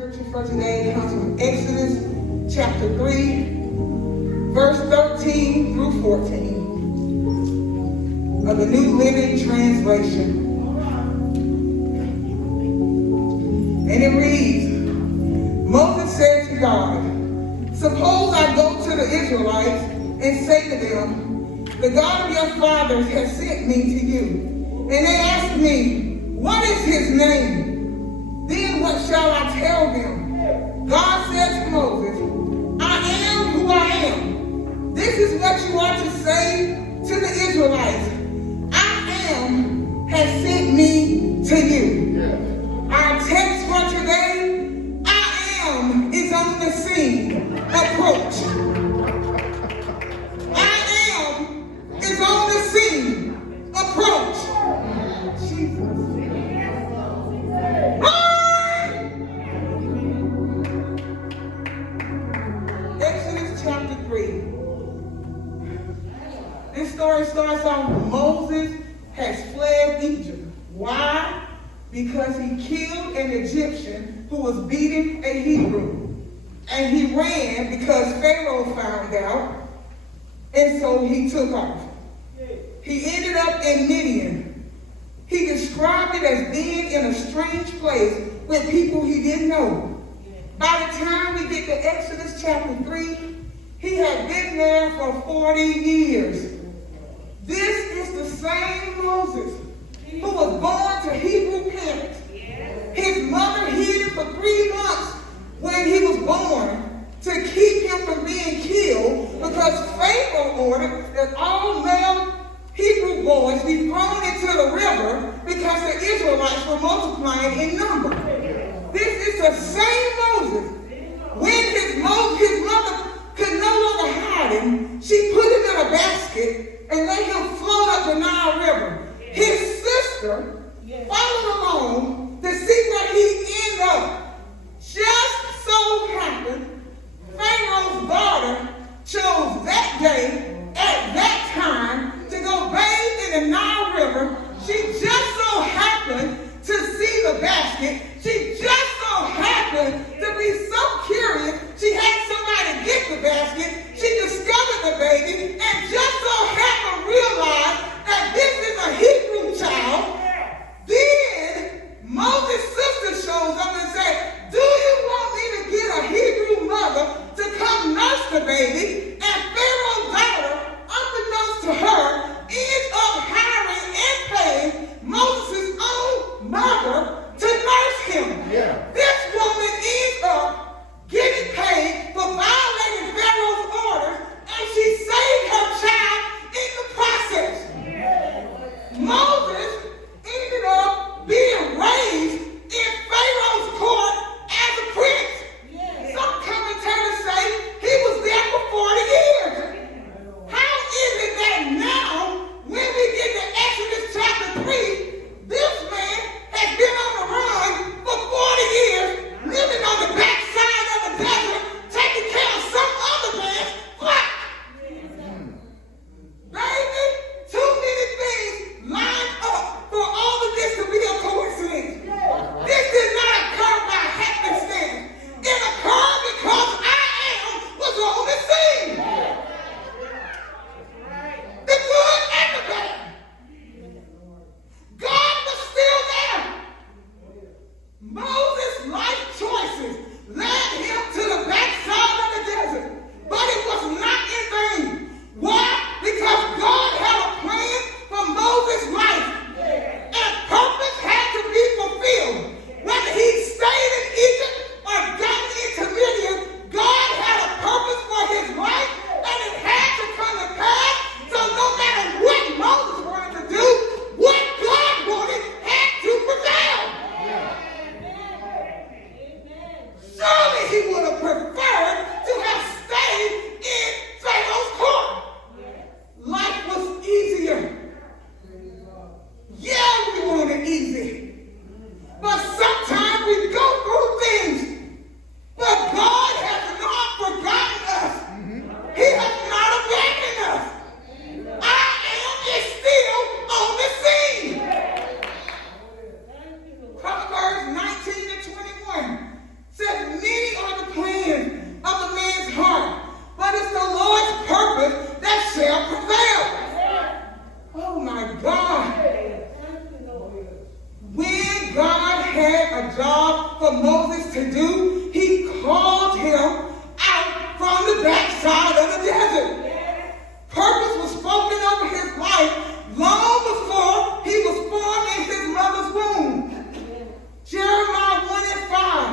scripture for today comes from Exodus chapter 3, verse 13 through 14 of the New Living Translation. And it reads, Moses said to God, suppose I go to the Israelites and say to them, the God of your fathers has sent me to you. And they ask me, what is his name? Then what shall I tell them? God said to Moses, I am who I am. This is what you are to say to the Israelites. I am has sent me to you. Our text for today, I am is on the scene. Approach. I am is on the scene. Approach. Jesus. Exodus chapter 3. This story starts off when Moses has fled Egypt. Why? Because he killed an Egyptian who was beating a Hebrew. And he ran because Pharaoh found out. And so he took off. He ended up in Midian. He described it as being in a strange place with people he didn't know. By the time we get to Exodus chapter 3, he had been there for 40 years. This is the same Moses who was born to Hebrew parents. His mother hid him for 3 months when he was born to keep him from being killed because Pharaoh ordered that all male Hebrew boys be thrown into the river because the Israelites were multiplying in number. This is the same Moses. When his mother could no longer hide him, she put him in a basket and let him float up the Nile River. His sister followed along to see where he ended up. Just so happened, Pharaoh's daughter chose that day, at that time, to go bathe in the Nile River. She just so happened to see the basket. She just so happened to be so curious. She had somebody get the basket. She discovered the baby and just so happened to realize Moses to do, he called him out from the backside of the desert. Purpose was spoken over his life long before he was formed in his mother's womb. Jeremiah 1:5.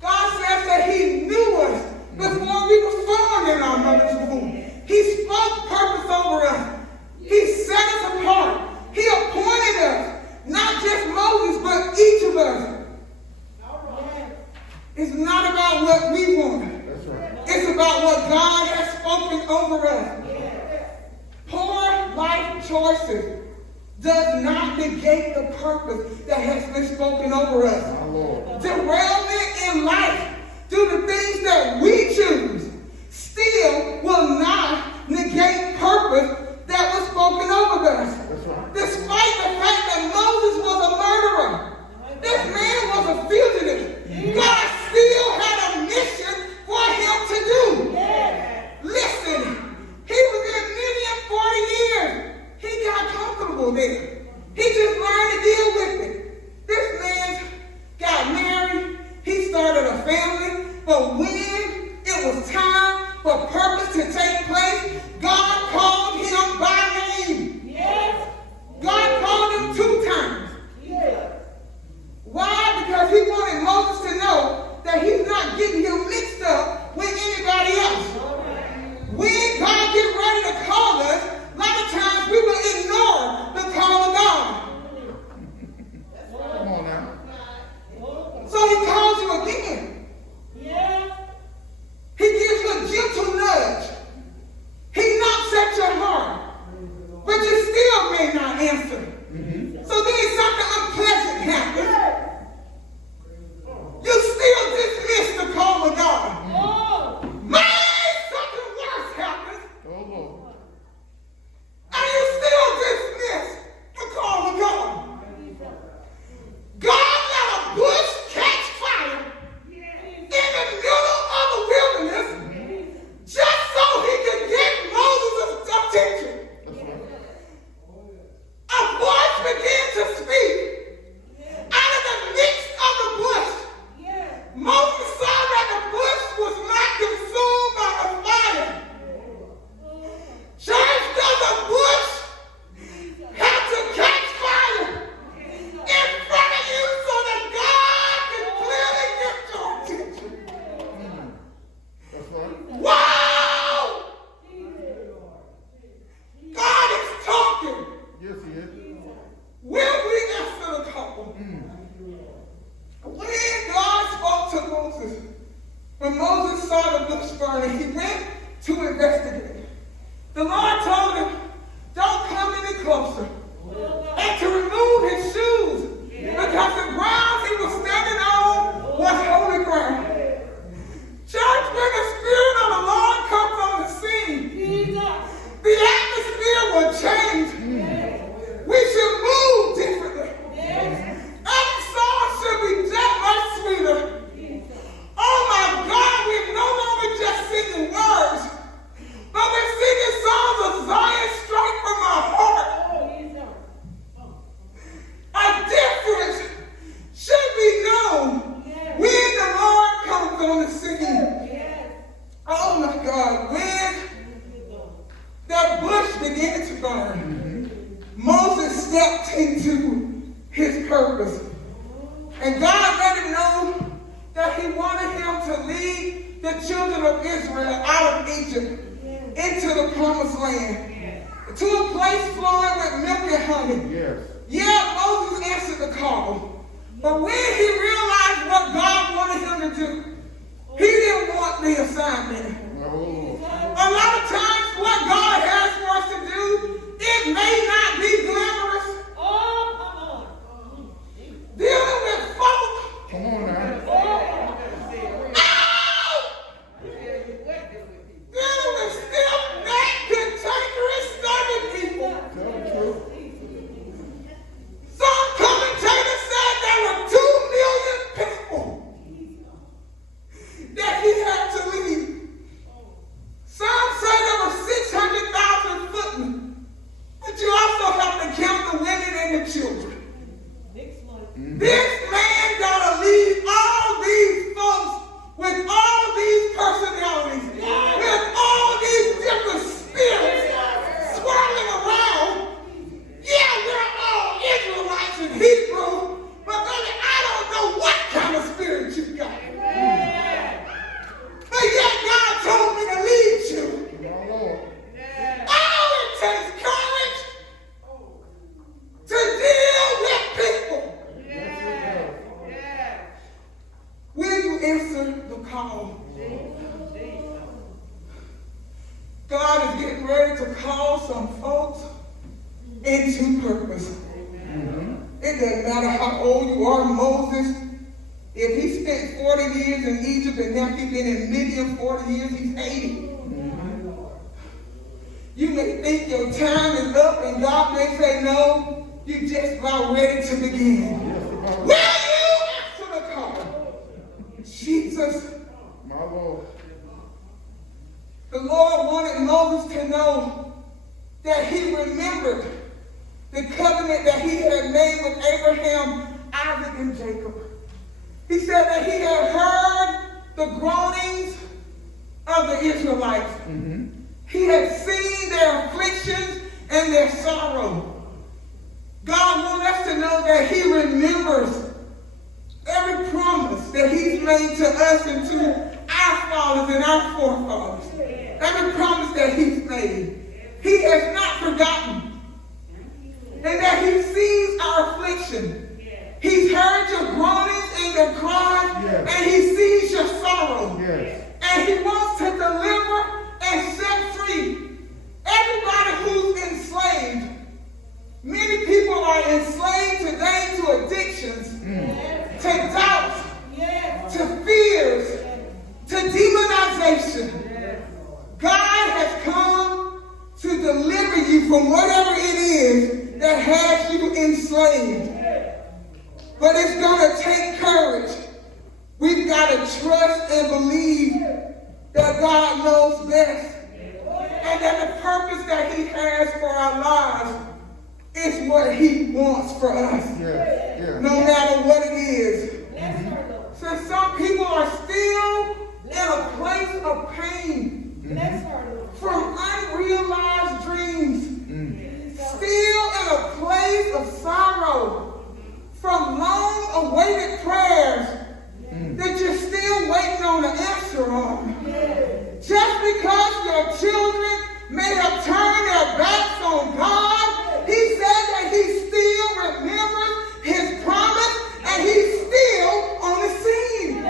God says that he knew us before we were formed in our mother's womb. He spoke purpose over us. He set us apart. He appointed us. Not just Moses, but each of us. It's not about what we want. That's right. It's about what God has spoken over us. Poor life choices does not negate the purpose that has been spoken over us. Derailment in life due to things that we choose still will not negate purpose that was spoken over us. Right. Despite the fact that Moses was a murderer, this man was a fugitive. God still had a mission for him to do. Listen, he was in Midian 40 years. He got comfortable there. He just learned to deal with it. This man got married. He started a family. But when it was time for purpose to take place, God called him by name. God called him 2 times. Why? Because he wanted Moses to know that he's not getting him mixed up with anybody else. When God gets ready to call us, a lot of times we will ignore the call of God. Come on now. So he calls you again. He gives you a gentle nudge. He knocks at your heart. But you still may not answer. So then something unpleasant happens. You still dismiss the call of God. Something worse happens. And you still dismiss the call of God. God let a bush catch fire in the middle of the wilderness just so he could get Moses' attention. A voice began to speak out of the midst of the bush. Moses saw that the bush was not consumed by the fire. Church, does a bush have to catch fire in front of you so that God can clearly get your attention? That's right. Wow! God is talking. Yes, he is. Will we answer the call? When God spoke to Moses, when Moses saw the bush burning, he went to investigate. The Lord told him, don't come any closer. And to remove his shoes, because the ground he was standing on was holy ground. Church, when the Spirit of the Lord comes on the scene, the atmosphere will change. We should move differently. Every song should be that much sweeter. Oh my God, we're no longer just singing words, but we're singing songs of Zion straight from our heart. A difference should be known when the Lord comes on the scene. Oh my God, when that bush began to burn, Moses stepped into his purpose. And God let him know that he wanted him to lead the children of Israel out of Egypt into the promised land, to a place flowing with milk and honey. Yes. Yeah, Moses answered the call. But when he realized what God wanted him to do, he didn't want the assignment. A lot of times what God has for us to do, it may not be glamorous. Dealing with folk. Come on now. Dealing with stiff-necked, cantankerous, stubborn people. Tell the truth. Some commentators said there were 2 million people answer the call. God is getting ready to call some folks into purpose. It doesn't matter how old you are. Moses, if he spent 40 years in Egypt and now he's been in Midian 40 years, he's 80. You may think your time is up and God may say, no, you're just about ready to begin. Will you answer the call? Jesus. My Lord. The Lord wanted Moses to know that he remembered the covenant that he had made with Abraham, Isaac, and Jacob. He said that he had heard the groanings of the Israelites. He had seen their afflictions and their sorrow. God wants us to know that he remembers every promise that he's made to us and to our fathers and our forefathers. Every promise that he's made. He has not forgotten. And that he sees our affliction. He's heard your groanings and your cries. Yes. And he sees your sorrow. Yes. And he wants to deliver and set free everybody who's enslaved. Many people are enslaved today to addictions, to doubts, to fears, to demonization. God has come to deliver you from whatever it is that has you enslaved. But it's going to take courage. We've got to trust and believe that God knows best. And that the purpose that he has for our lives is what he wants for us. Yes. Yes. No matter what it is. So some people are still in a place of pain from unrealized dreams. Still in a place of sorrow from long-awaited prayers that you're still waiting on an answer on. Just because your children may have turned their backs on God, he said that he still remembers his promise and he's still on the scene.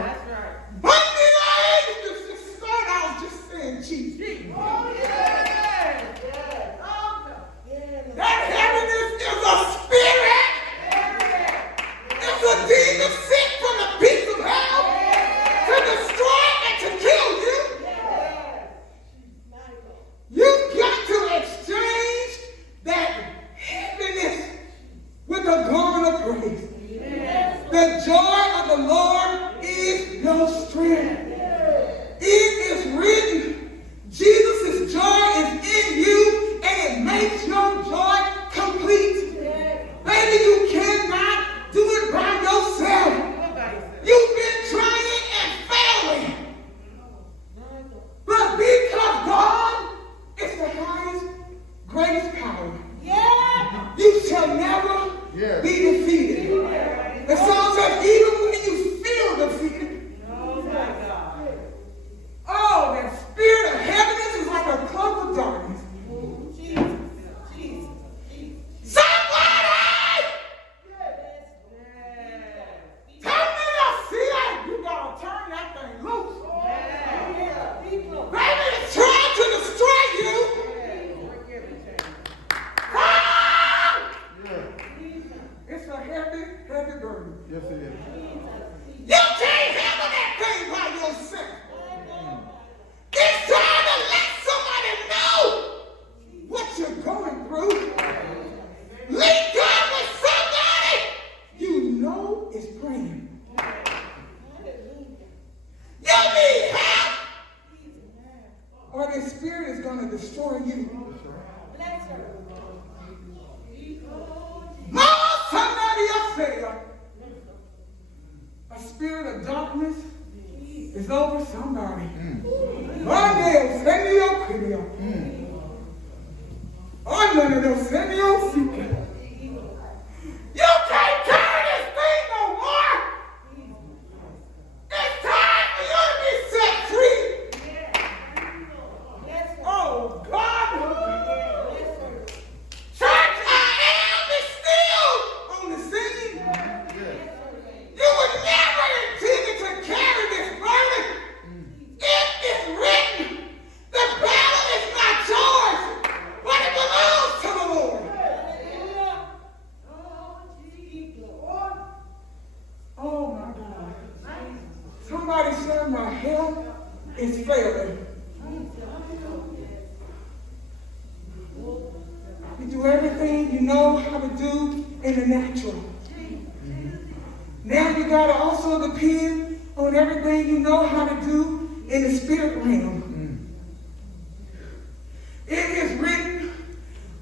right. Monday night, you just start out just saying Jesus. Oh, yeah. That heaviness is a spirit. It's a demon sent from the pits of hell to destroy and to kill you. You've got to exchange that heaviness with the garment of praise. The joy of the Lord is your strength. It is written, Jesus' joy is in you, and it makes your joy complete. Baby, you cannot do it by yourself. You've been trying and failing. But because God is the highest, greatest power, you shall never be defeated. The song says, even when you feel defeated, oh, that spirit of heaviness is like a cloak of darkness. Somebody! Tell me I see that. You gotta turn that thing loose. Baby, it's trying to destroy you. Ah! It's a heavy, heavy burden. Yes, it is. You can't handle that thing by yourself. It's time to let somebody know what you're going through. Link God with somebody you know is praying. You need help, or the spirit is going to destroy you. Mama, somebody else say, a spirit of darkness is over somebody. Monday, send me your video. I'm none of those send me your secret. You can't carry this thing no more. It's time for you to be set free. Oh, God. Church, I am still on the scene. You were never intended to carry this burden. It is written, the battle is not yours, but it belongs to the Lord. Oh my God. Somebody said my health is failing. You do everything you know how to do in the natural. Now you got to also depend on everything you know how to do in the spirit realm. It is written,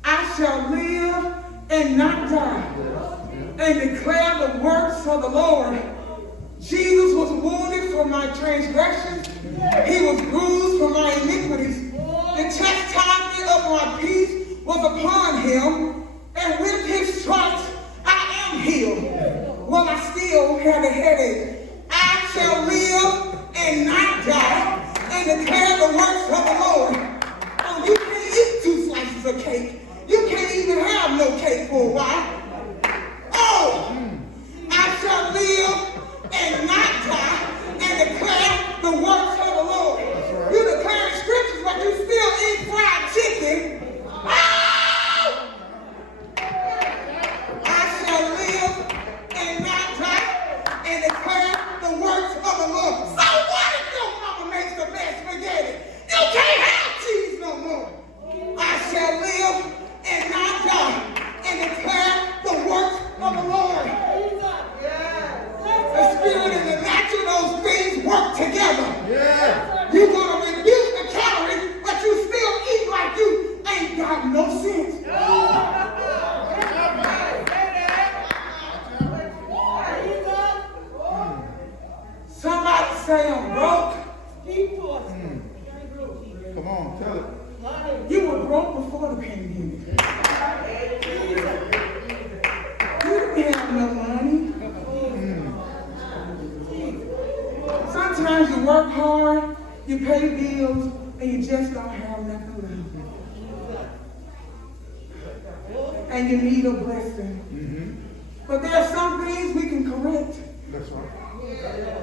I shall live and not die, and declare the works of the Lord. Jesus was wounded for my transgressions. He was bruised for my iniquities. The chastisement of my peace was upon him, and with his stripes I am healed. Well, I still have a headache. I shall live and not die, and declare the works of the Lord. Oh, you can't eat 2 slices of cake. You can't even have no cake for a while. Oh, I shall live and not die, and declare the works of the Lord. You declare scriptures, but you still eat fried chicken. Oh! I shall live and not die, and declare the works of the Lord. So what if your mama makes the best spaghetti? You can't have cheese no more. I shall live and not die, and declare the works of the Lord. The spirit and the natural, those things work together. You're going to reduce the calories, but you still eat like you ain't got no sense. Somebody say I'm broke. Come on, tell it. You were broke before the pandemic. You didn't have no money. Sometimes you work hard, you pay bills, and you just don't have nothing left. And you need a blessing. But there are some things we can correct. That's right.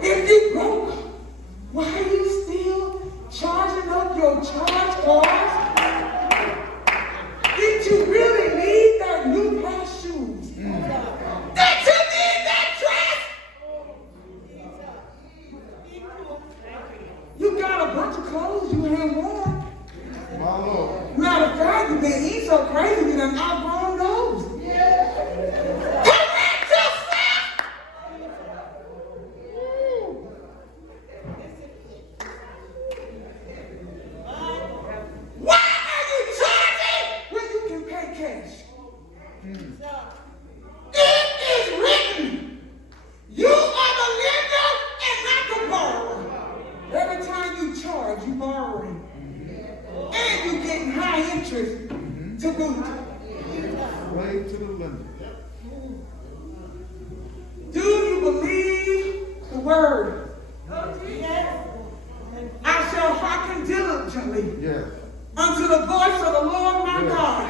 If you broke word. I shall hearken diligently Yes. unto the voice of the Lord my Yes. God,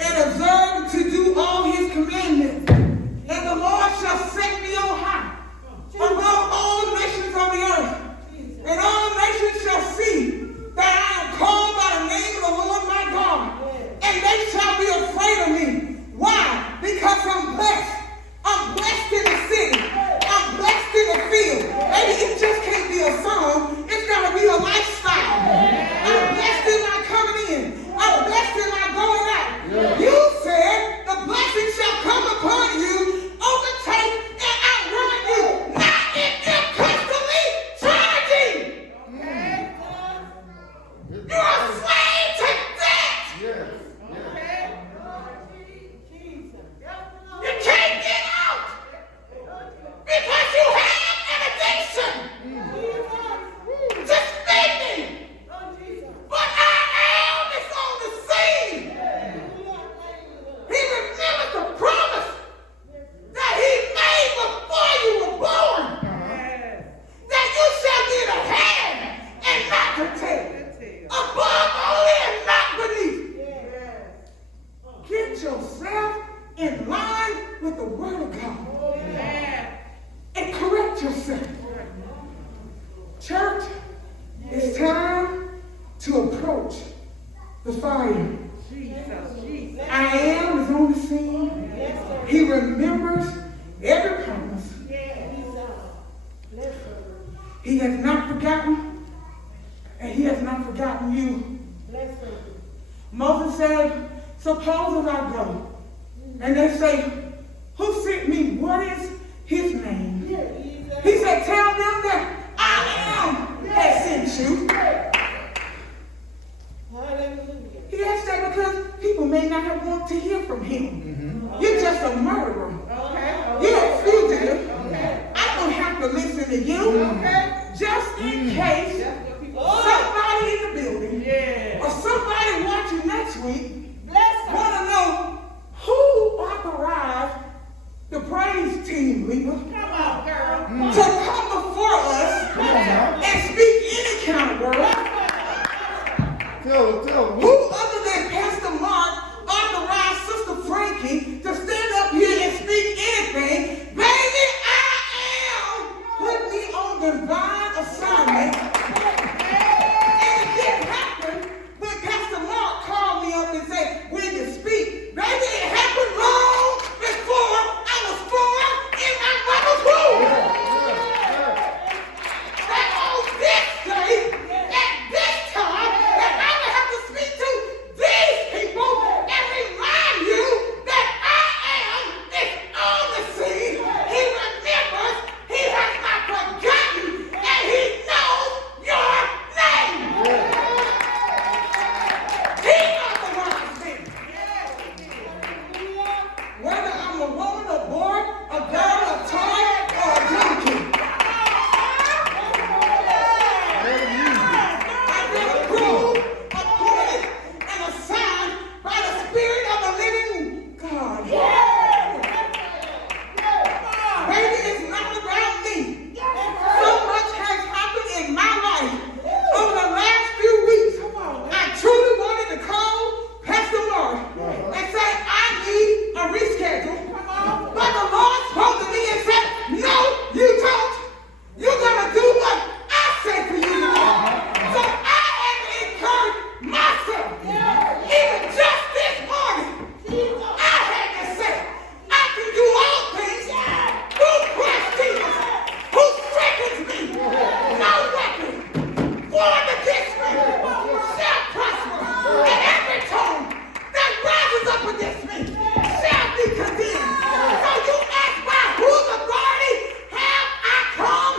and observe to do all his commandments. And the Lord shall set me on high above all nations on the earth. And all nations shall see that I am called by the name of the Lord my God. And they shall be afraid of me. Why? Because I'm blessed. I'm blessed in the city. I'm blessed in the field. Maybe it just can't be a song. It's got to be a lifestyle. I'm blessed in my coming in. I'm blessed in my going out. You said the blessing shall come upon you, overtake, and outrun you. Not if you're constantly charging. You're a slave to that. Yes. You can't get out because you have an addiction to spending. But I am is on the scene. He remembers the promise that he made before you were born. That you shall get ahead and not to tail. Above only and not beneath. Get yourself in line with the word of God. And correct yourself. Church, it's time to approach the fire. I am is on the scene. He remembers every promise. He has not forgotten, and he has not forgotten you. Moses said, suppose if I go, and they say, who sent me? What is his name? He said, tell them that I am that sent you. He asked that because people may not have wanted to hear from him. You're just a murderer. You're a fugitive. I don't have to listen to you. Just in case somebody in the building or somebody watching next week want to know who authorized the praise team leader to come before us and speak any kind of word. Tell them. Who other than Pastor Mark authorized Sister Frankie to stand up here and speak anything? Baby, I am. Put me on divine assignment. And it didn't happen when Pastor Mark called me up and said, when you speak, baby, it happened long before I was born in my mother's womb. That on this day, at this time, that I would have to speak to these people and remind you that I am is on the scene. He remembers, he has not forgotten, and he knows your name. He authorized it. Whether I'm a woman, a boy, a girl, a toy, or a junkie. I've been approved, appointed, and assigned by the Spirit of the living God. Baby, it's not about me. So much has happened in my life over the last few weeks. I truly wanted to call Pastor Mark and say, I need a reschedule. But the Lord spoke to me and said, no, you don't. You're going to do what I say for you to do. So I had to encourage myself. Even just this morning, I had to say, I can do all things through Christ Jesus, who strengthens me. No weapon formed against me shall prosper. And every tongue that rises up against me shall be condemned. So you ask by whose authority have I come?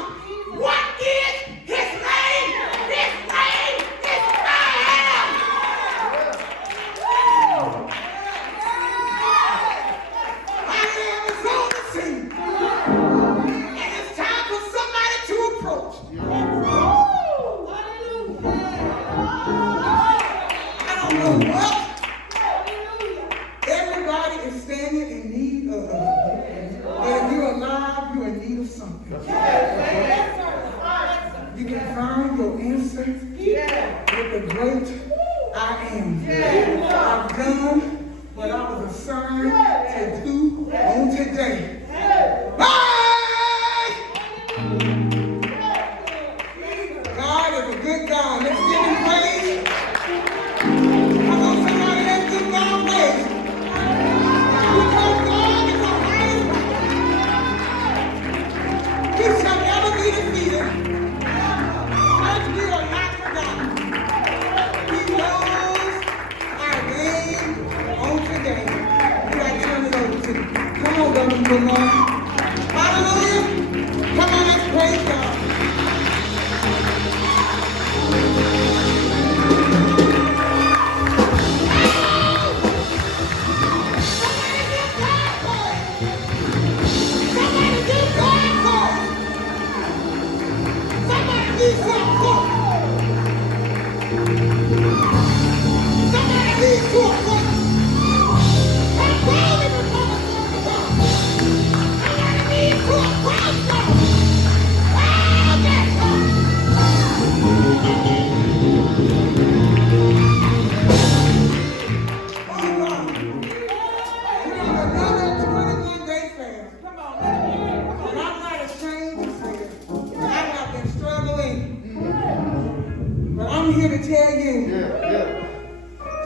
What is his name? His name is I am. I am is on the scene. And it's time for somebody to approach. I don't know what everybody is standing in need of. But if you're alive, you're in need of something. done what I was assigned to do on today. Hey! God is a good God. Let's give him praise. Come on, somebody, let's give God praise. Because God is a highest one. He shall never be defeated. Church, we are not forgotten. He knows our name on today. We got to turn it over to him. Come on, Brother Lamar. Hallelujah. Come on, let's praise God.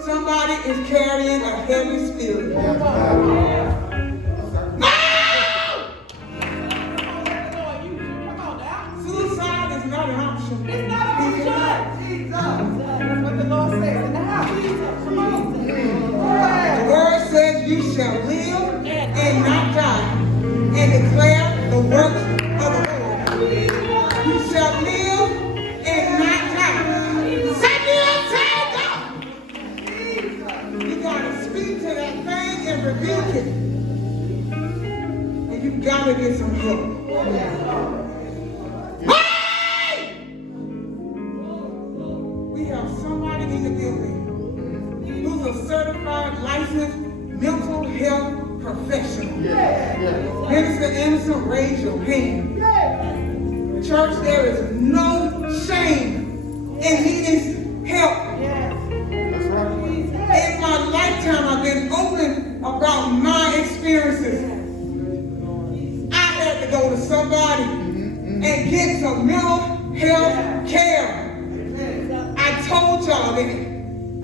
Somebody is carrying a heavy spirit. No! Suicide is not an option. It's not an option. Jesus. That's what the Lord says in the house. Come on. The word says you shall live and not die and declare the works of the Lord. You shall live and not die. And rebuke it. And you've got to get some help. Hey! We have somebody in the building who's a certified licensed mental health professional. Minister Anderson, raise your hand. Church, there is no shame in needing help. In my lifetime, I've been open about my experiences. I had to go to somebody and get some mental health care. I told y'all that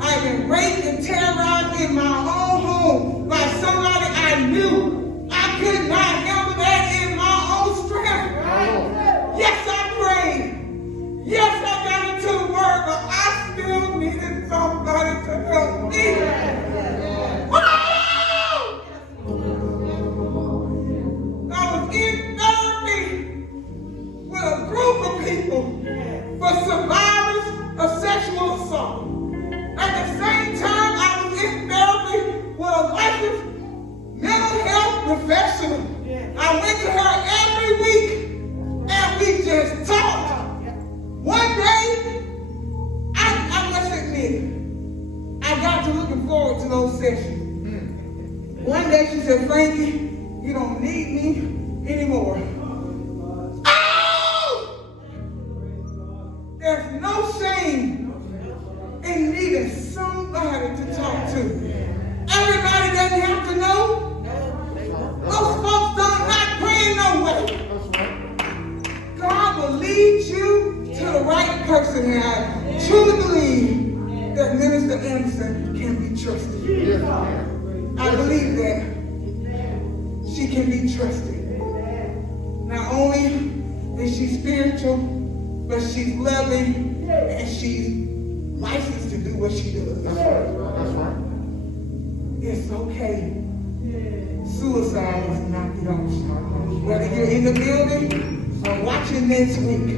I've been raped and terrorized in my own home by somebody I knew. I could not handle that in my own strength. Yes, I prayed. Yes, I got into the word, but I still needed somebody to help me. People for survivors of sexual assault. At the same time, I was in therapy with a licensed mental health professional. I went to her every week and we just talked. One day, I must admit, I got to looking forward to those sessions. One day she said, Frankie, you don't need me anymore. There's no shame in needing somebody to talk to. Everybody doesn't have to know. Most folks don't not praying no way. God will lead you to the right person. And I truly believe that Minister Anderson can be trusted. I believe that she can be trusted. Not only is she spiritual, but she's loving and she's licensed to do what she does. That's right. It's okay. Suicide is not the option. Whether you're in the building or watching next week,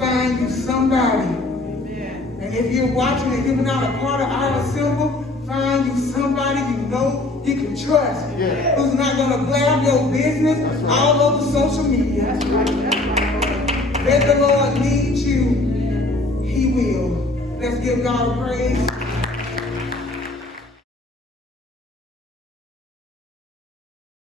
find you somebody. And if you're watching and you're not a part of our symbol, find you somebody you know you can trust, who's not going to blab your business all over social media. Let the Lord lead you. He will. Let's give God praise.